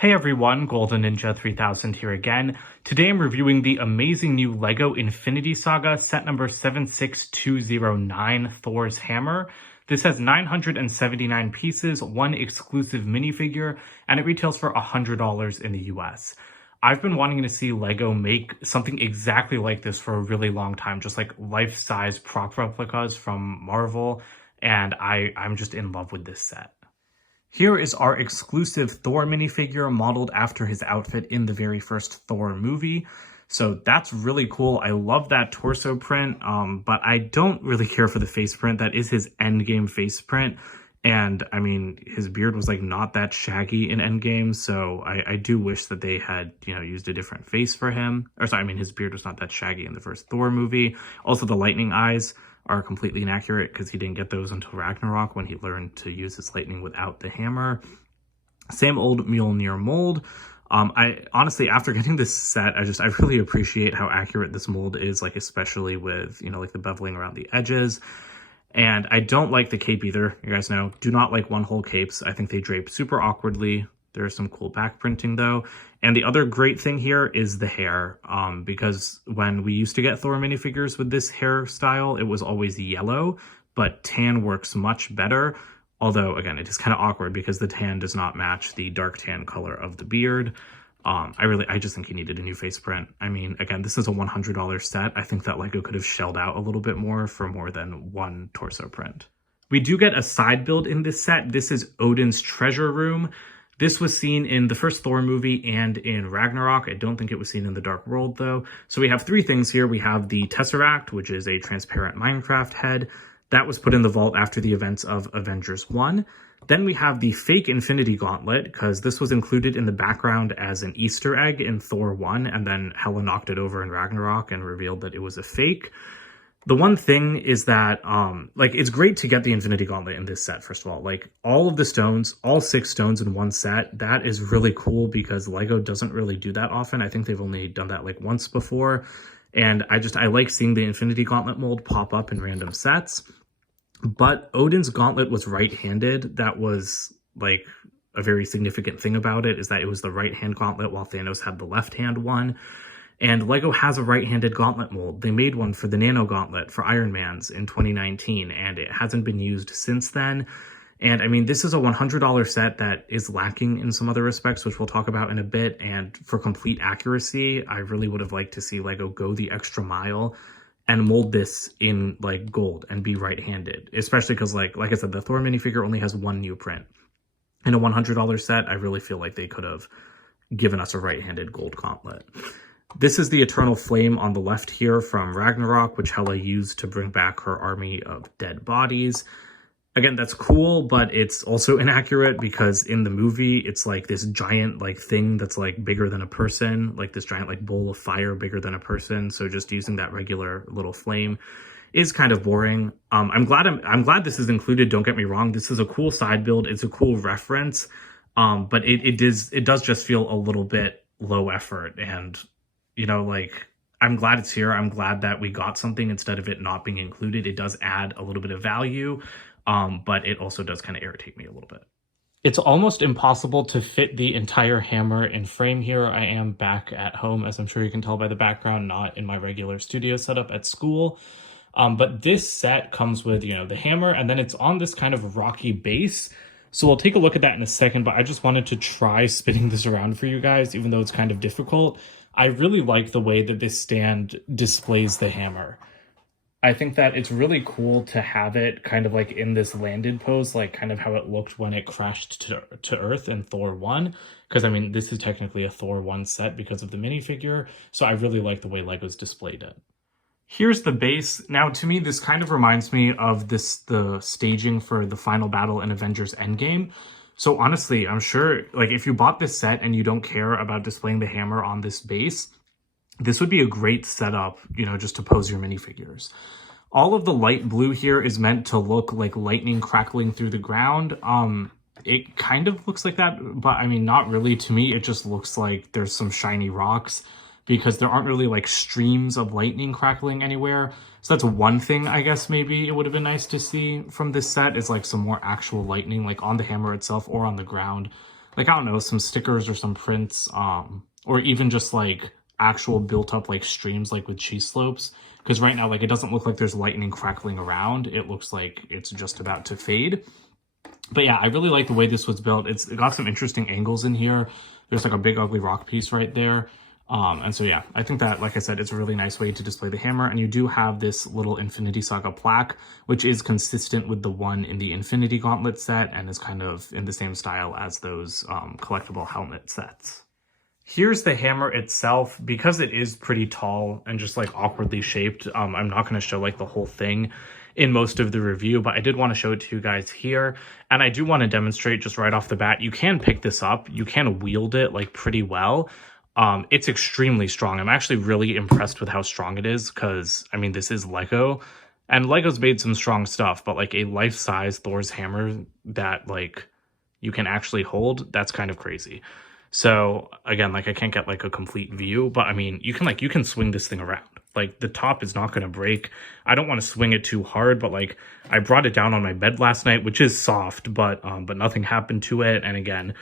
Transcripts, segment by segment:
Hey everyone, Golden Ninja 3000 here again. Today I'm reviewing the amazing new LEGO Infinity Saga set number 76209, Thor's Hammer. This has 979 pieces, one exclusive minifigure, and it retails for $100 in the US. I've been wanting to see LEGO make something exactly like this for a really long time, just like life-size prop replicas from Marvel, and I'm just in love with this set. Here is our exclusive Thor minifigure modeled after his outfit in the very first Thor movie. So that's really cool. I love that torso print, but I don't really care for the face print. That is his Endgame face print. And I mean, his beard was like not that shaggy in Endgame. So I do wish that they had, used a different face for him. Or sorry, I mean, his beard was not that shaggy in the first Thor movie. Also, the lightning eyes are completely inaccurate because he didn't get those until Ragnarok when he learned to use his lightning without the hammer. Same old Mjolnir mold. I honestly, after getting this set, I really appreciate how accurate this mold is, like especially with, like the beveling around the edges. And I don't like the cape either. You guys know, do not like one hole capes. I think they drape super awkwardly. There's some cool back printing though. And the other great thing here is the hair, because when we used to get Thor minifigures with this hairstyle, it was always yellow, but tan works much better. Although, again, it is kind of awkward because the tan does not match the dark tan color of the beard. I just think he needed a new face print. I mean, again, this is a $100 set. I think that LEGO could have shelled out a little bit more for more than one torso print. We do get a side build in this set. This is Odin's treasure room. This was seen in the first Thor movie and in Ragnarok. I don't think it was seen in the Dark World, though. So we have three things here. We have the Tesseract, which is a transparent Minecraft head. That was put in the vault after the events of Avengers 1. Then we have the fake Infinity Gauntlet, because this was included in the background as an Easter egg in Thor 1, and then Hela knocked it over in Ragnarok and revealed that it was a fake. The one thing is that, it's great to get the Infinity Gauntlet in this set, first of all. Like, all of the stones, all 6 stones in one set, that is really cool because LEGO doesn't really do that often. I think they've only done that, once before. And I like seeing the Infinity Gauntlet mold pop up in random sets. But Odin's gauntlet was right-handed. That was, a very significant thing about it, is that it was the right-hand gauntlet while Thanos had the left-hand one. And LEGO has a right-handed gauntlet mold. They made one for the Nano Gauntlet for Iron Man's in 2019, and it hasn't been used since then. And I mean, this is a $100 set that is lacking in some other respects, which we'll talk about in a bit. And for complete accuracy, I really would have liked to see LEGO go the extra mile and mold this in gold and be right-handed, especially because like I said, the Thor minifigure only has one new print. In a $100 set, I really feel like they could have given us a right-handed gold gauntlet. This is the Eternal Flame on the left here from Ragnarok, which Hela used to bring back her army of dead bodies. Again, that's cool, but it's also inaccurate because in the movie, it's this giant thing that's bigger than a person, this giant bowl of fire bigger than a person. So just using that regular little flame is kind of boring. I'm glad this is included. Don't get me wrong. This is a cool side build. It's a cool reference, but it does just feel a little bit low effort. And I'm glad it's here. I'm glad that we got something instead of it not being included. It does add a little bit of value, but it also does kind of irritate me a little bit. It's almost impossible to fit the entire hammer in frame here. I am back at home, as I'm sure you can tell by the background, not in my regular studio setup at school. But this set comes with, the hammer, and then it's on this kind of rocky base. So we'll take a look at that in a second, but I just wanted to try spinning this around for you guys, even though it's kind of difficult. I really like the way that this stand displays the hammer. I think that it's really cool to have it kind of in this landed pose, kind of how it looked when it crashed to Earth in Thor 1. Because, I mean, this is technically a Thor 1 set because of the minifigure. So I really like the way LEGO's displayed it. Here's the base. Now, to me, this kind of reminds me of the staging for the final battle in Avengers Endgame. So honestly, I'm sure, if you bought this set and you don't care about displaying the hammer on this base, this would be a great setup, just to pose your minifigures. All of the light blue here is meant to look like lightning crackling through the ground. It kind of looks like that, but I mean, not really. To me, it just looks like there's some shiny rocks because there aren't really streams of lightning crackling anywhere. So that's one thing I guess maybe it would have been nice to see from this set is some more actual lightning on the hammer itself or on the ground. like, I don't know, some stickers or some prints, or even just like actual built up like streams like with cheese slopes. Because right now, like, it doesn't look like there's lightning crackling around. It looks like it's just about to fade. But yeah, I really like the way this was built. It got some interesting angles in here. There's like a big ugly rock piece right there. And so yeah, I think that, like I said, it's a really nice way to display the hammer. And you do have this little Infinity Saga plaque, which is consistent with the one in the Infinity Gauntlet set and is kind of in the same style as those collectible helmet sets. Here's the hammer itself. Because it is pretty tall and just like awkwardly shaped, I'm not going to show like the whole thing in most of the review, but I did want to show it to you guys here. And I do want to demonstrate just right off the bat, you can pick this up, you can wield it like pretty well. It's extremely strong. I'm actually really impressed with how strong it is, because I mean, this is Lego, and Lego's made some strong stuff, but like a life-size Thor's hammer that like you can actually hold, that's kind of crazy. So again, like, I can't get like a complete view, but I mean, you can swing this thing around. Like, the top is not going to break. I don't want to swing it too hard, but like, I brought it down on my bed last night, which is soft, but nothing happened to it. And again,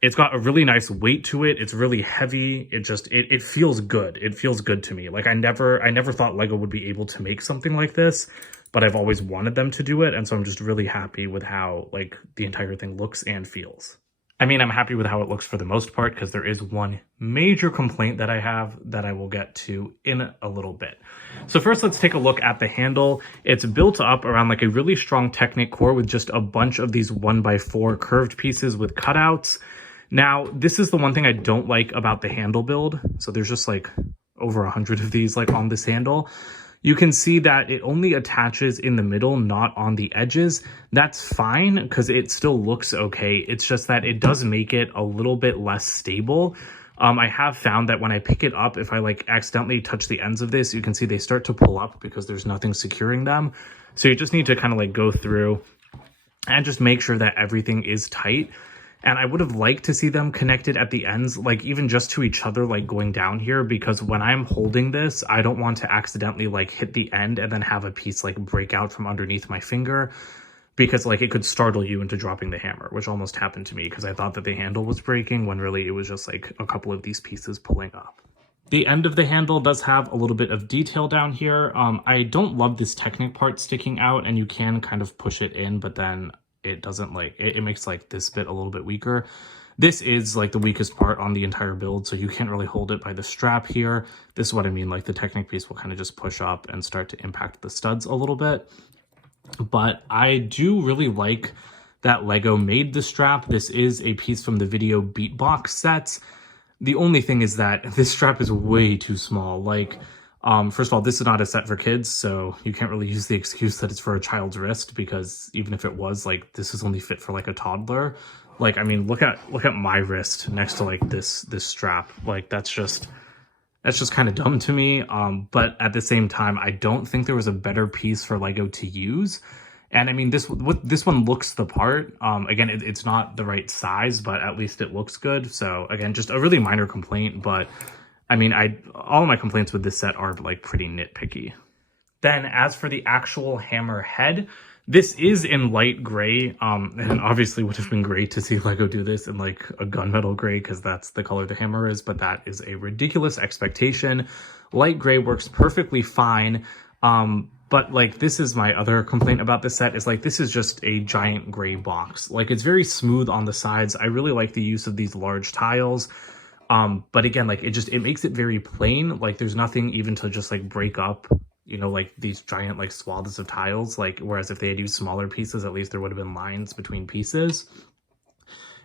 it's got a really nice weight to it. It's really heavy. It feels good. It feels good to me. Like, I never thought Lego would be able to make something like this, but I've always wanted them to do it. And so I'm just really happy with how like the entire thing looks and feels. I mean, I'm happy with how it looks for the most part, because there is one major complaint that I have that I will get to in a little bit. So first, let's take a look at the handle. It's built up around like a really strong Technic core with just a bunch of these 1x4 curved pieces with cutouts. Now, this is the one thing I don't like about the handle build. So there's just like over 100 of these like on this handle. You can see that it only attaches in the middle, not on the edges. That's fine, because it still looks okay. It's just that it does make it a little bit less stable. I have found that when I pick it up, if I like accidentally touch the ends of this, you can see they start to pull up because there's nothing securing them. So you just need to kind of like go through and just make sure that everything is tight. And I would have liked to see them connected at the ends, like even just to each other, like going down here, because when I'm holding this, I don't want to accidentally like hit the end and then have a piece like break out from underneath my finger, because like it could startle you into dropping the hammer, which almost happened to me because I thought that the handle was breaking when really it was just like a couple of these pieces pulling up. The end of the handle does have a little bit of detail down here. I don't love this Technic part sticking out, and you can kind of push it in, but then it doesn't like, it makes like this bit a little bit weaker. This is like the weakest part on the entire build, so you can't really hold it by the strap here. This is what I mean, like the Technic piece will kind of just push up and start to impact the studs a little bit. But I do really like that Lego made the strap. This is a piece from the Video Beatbox sets. The only thing is that this strap is way too small. Like, first of all, this is not a set for kids, so you can't really use the excuse that it's for a child's wrist, because even if it was, like, this is only fit for like a toddler. Like, I mean, look at my wrist next to like this strap. Like, that's just kind of dumb to me. But at the same time, I don't think there was a better piece for Lego to use. And I mean, this one looks the part. Again, it's not the right size, but at least it looks good. So again, just a really minor complaint, but I mean, all of my complaints with this set are like pretty nitpicky. Then as for the actual hammer head, this is in light gray, and obviously would have been great to see Lego do this in like a gunmetal gray, because that's the color the hammer is, but that is a ridiculous expectation. Light gray works perfectly fine, but like, this is my other complaint about this set, is like, this is just a giant gray box. Like, it's very smooth on the sides. I really like the use of these large tiles. But again, like, it makes it very plain. Like, there's nothing even to just like break up, you know, like these giant like swaths of tiles. Like, whereas if they had used smaller pieces, at least there would have been lines between pieces.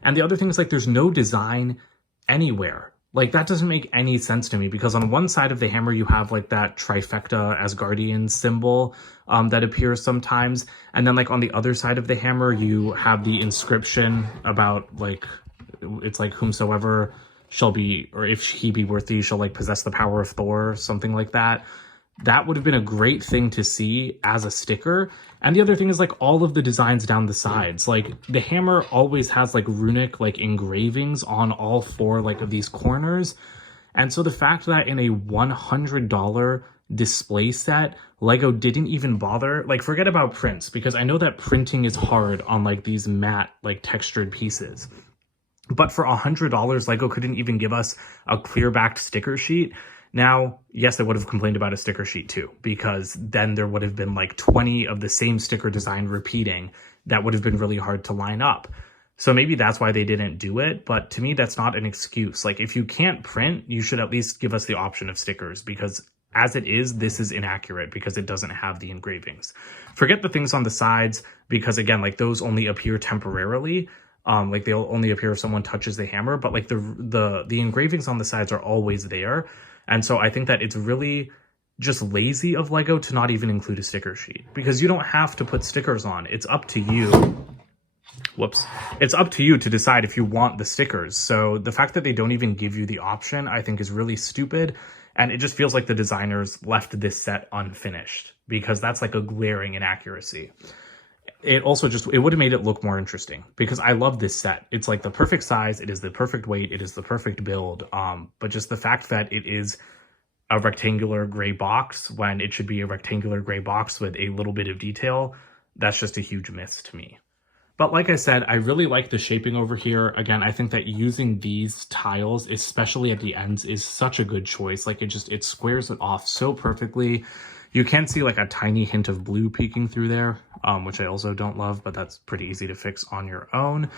And the other thing is, like, there's no design anywhere. Like, that doesn't make any sense to me, because on one side of the hammer, you have like that trifecta Asgardian symbol that appears sometimes. And then like on the other side of the hammer, you have the inscription about like, it's like whomsoever shall be, or if he be worthy, shall like possess the power of Thor, something like that. That would have been a great thing to see as a sticker. And the other thing is like all of the designs down the sides. Like, the hammer always has like runic like engravings on all four like of these corners. And so the fact that in a $100 display set, Lego didn't even bother, like, forget about prints, because I know that printing is hard on like these matte like textured pieces. But for $100, Lego couldn't even give us a clear backed sticker sheet. Now, yes, I would have complained about a sticker sheet too, because then there would have been like 20 of the same sticker design repeating. That would have been really hard to line up. So maybe that's why they didn't do it. But to me, that's not an excuse. Like, if you can't print, you should at least give us the option of stickers, because as it is, this is inaccurate because it doesn't have the engravings. Forget the things on the sides, because again, like, those only appear temporarily. Like, they'll only appear if someone touches the hammer, but like the engravings on the sides are always there. And so I think that it's really just lazy of Lego to not even include a sticker sheet, because you don't have to put stickers on. It's up to you. Whoops. It's up to you to decide if you want the stickers. So the fact that they don't even give you the option, I think, is really stupid. And it just feels like the designers left this set unfinished, because that's like a glaring inaccuracy. It also just, it would have made it look more interesting, because I love this set. It's like the perfect size. It is the perfect weight. It is the perfect build. But just the fact that it is a rectangular gray box when it should be a rectangular gray box with a little bit of detail, that's just a huge miss to me. But like I said, I really like the shaping over here. Again, I think that using these tiles, especially at the ends, is such a good choice. Like, it squares it off so perfectly. You can see like a tiny hint of blue peeking through there, which I also don't love, but that's pretty easy to fix on your own.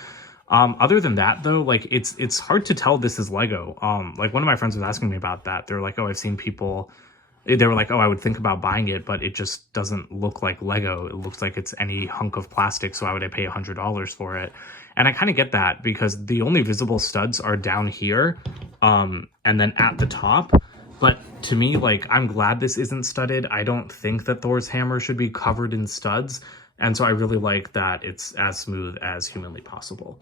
Other than that, though, like, it's hard to tell this is Lego. Like, one of my friends was asking me about that. They're like, oh, I've seen people, they were like, oh, I would think about buying it, but it just doesn't look like Lego. It looks like it's any hunk of plastic, so why would I pay $100 for it? And I kind of get that, because the only visible studs are down here, and then at the top. But to me, like, I'm glad this isn't studded. I don't think that Thor's hammer should be covered in studs. And so I really like that it's as smooth as humanly possible.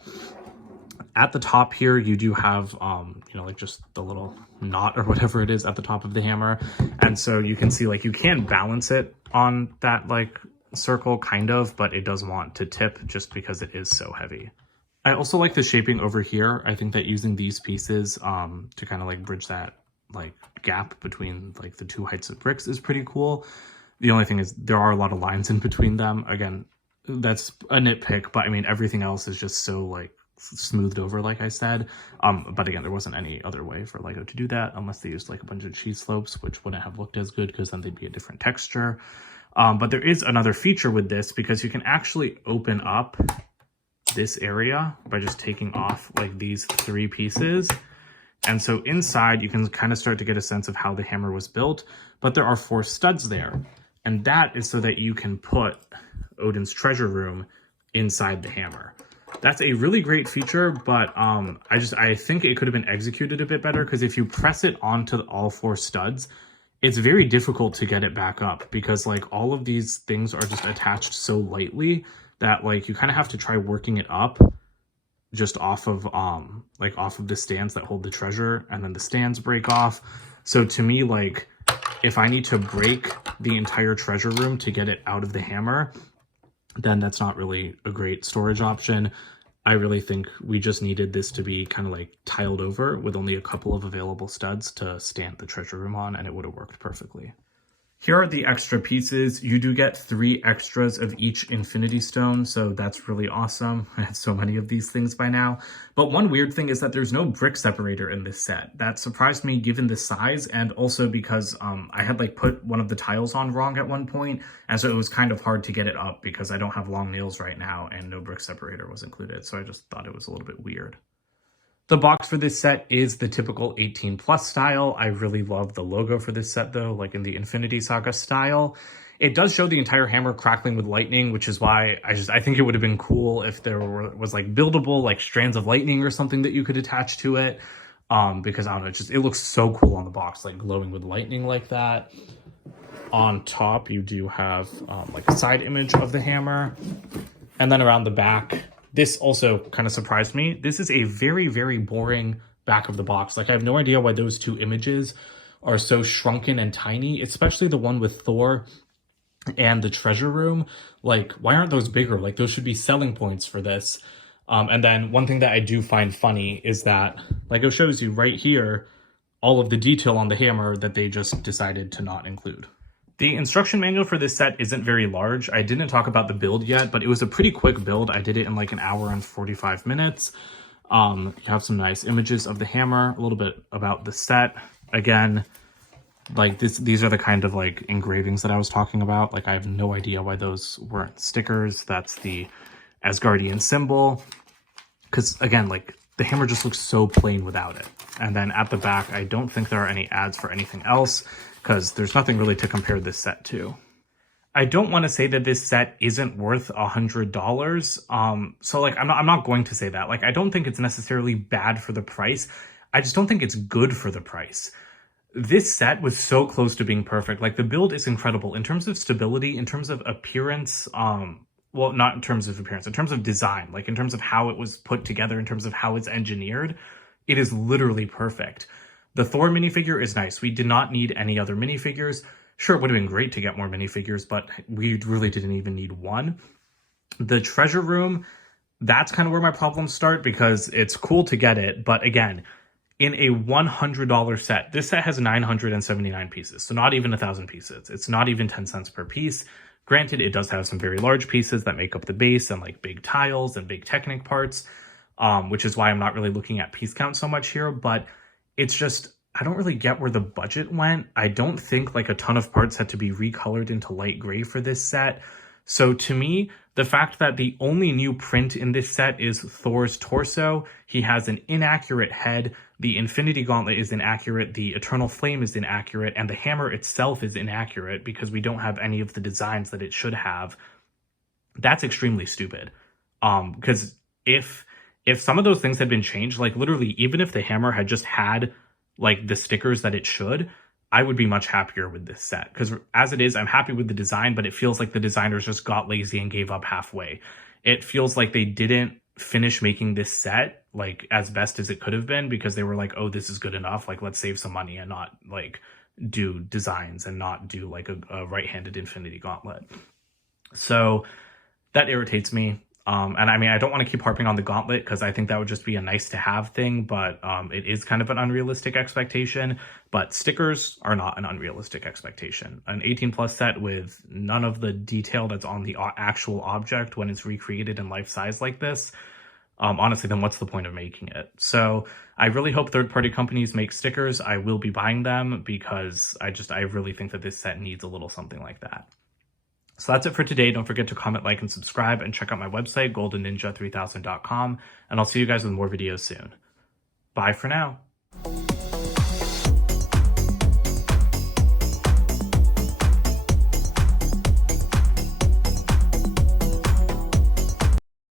At the top here, you do have, you know, like, just the little knot or whatever it is at the top of the hammer. And so you can see, like, you can balance it on that, like, circle, kind of, but it does want to tip just because it is so heavy. I also like the shaping over here. I think that using these pieces to kind of, like, bridge that, like, gap between, like, the two heights of bricks is pretty cool. The only thing is there are a lot of lines in between them. Again, that's a nitpick, but I mean, everything else is just so, like, smoothed over, like I said. But again, there wasn't any other way for Lego to do that unless they used like a bunch of cheese slopes, which wouldn't have looked as good because then they'd be a different texture. But there is another feature with this, because you can actually open up this area by just taking off like these three pieces. And so inside you can kind of start to get a sense of how the hammer was built, but there are 4 studs there. And that is so that you can put Odin's treasure room inside the hammer. That's a really great feature, but I think it could have been executed a bit better, because if you press it onto all 4 studs, it's very difficult to get it back up, because like all of these things are just attached so lightly that like you kind of have to try working it up just off of the stands that hold the treasure, and then the stands break off. So to me, like, if I need to break the entire treasure room to get it out of the hammer, then that's not really a great storage option. I really think we just needed this to be kind of like tiled over with only a couple of available studs to stand the treasure room on, and it would have worked perfectly. Here are the extra pieces. You do get 3 extras of each Infinity Stone, so that's really awesome. I have so many of these things by now. But one weird thing is that there's no brick separator in this set. That surprised me given the size, and also because I had like put one of the tiles on wrong at one point, and so it was kind of hard to get it up because I don't have long nails right now and no brick separator was included, so I just thought it was a little bit weird. The box for this set is the typical 18+ style. I really love the logo for this set though, like in the Infinity Saga style. It does show the entire hammer crackling with lightning, which is why I think it would have been cool if there was like buildable like strands of lightning or something that you could attach to it. Because I don't know, it looks so cool on the box, like glowing with lightning like that. On top, you do have like a side image of the hammer. And then around the back, this also kind of surprised me. This is a very, very boring back of the box. Like, I have no idea why those 2 images are so shrunken and tiny, especially the one with Thor and the treasure room. Like, why aren't those bigger? Like, those should be selling points for this. And then one thing that I do find funny is that Lego shows you right here all of the detail on the hammer that they just decided to not include. The instruction manual for this set isn't very large. I didn't talk about the build yet, but it was a pretty quick build. I did it in like an hour and 45 minutes. You have some nice images of the hammer, a little bit about the set. Again, like these are the kind of like engravings that I was talking about. Like I have no idea why those weren't stickers. That's the Asgardian symbol. Because again, like the hammer just looks so plain without it. And then at the back, I don't think there are any ads for anything else because there's nothing really to compare this set to. I don't want to say that this set isn't worth $100. So like, I'm not going to say that. Like, I don't think it's necessarily bad for the price. I just don't think it's good for the price. This set was so close to being perfect. Like the build is incredible in terms of stability, in terms of appearance. Well, not in terms of appearance, in terms of design, like in terms of how it was put together, in terms of how it's engineered, it is literally perfect. The Thor minifigure is nice. We did not need any other minifigures. Sure, it would have been great to get more minifigures, but we really didn't even need one. The treasure room, that's kind of where my problems start because it's cool to get it, but again, in a $100 set, this set has 979 pieces, so not even 1,000 pieces. It's not even 10 cents per piece. Granted, it does have some very large pieces that make up the base and like big tiles and big Technic parts, which is why I'm not really looking at piece count so much here, but it's just, I don't really get where the budget went. I don't think like a ton of parts had to be recolored into light gray for this set. So to me, the fact that the only new print in this set is Thor's torso, he has an inaccurate head, the Infinity Gauntlet is inaccurate, the Eternal Flame is inaccurate, and the hammer itself is inaccurate because we don't have any of the designs that it should have. That's extremely stupid. Because if some of those things had been changed, like literally, even if the hammer had just had like the stickers that it should, I would be much happier with this set. Because as it is, I'm happy with the design, but it feels like the designers just got lazy and gave up halfway. It feels like they didn't finish making this set like as best as it could have been because they were like, oh, this is good enough. Like, let's save some money and not like do designs and not do like a right-handed Infinity Gauntlet. So that irritates me. And I mean, I don't want to keep harping on the gauntlet because I think that would just be a nice to have thing, but it is kind of an unrealistic expectation. But stickers are not an unrealistic expectation. An 18 plus set with none of the detail that's on the actual object when it's recreated in life size like this, honestly, then what's the point of making it? So I really hope third-party companies make stickers. I will be buying them because I really think that this set needs a little something like that. So that's it for today. Don't forget to comment, like, and subscribe, and check out my website, goldenninja3000.com, and I'll see you guys with more videos soon. Bye for now.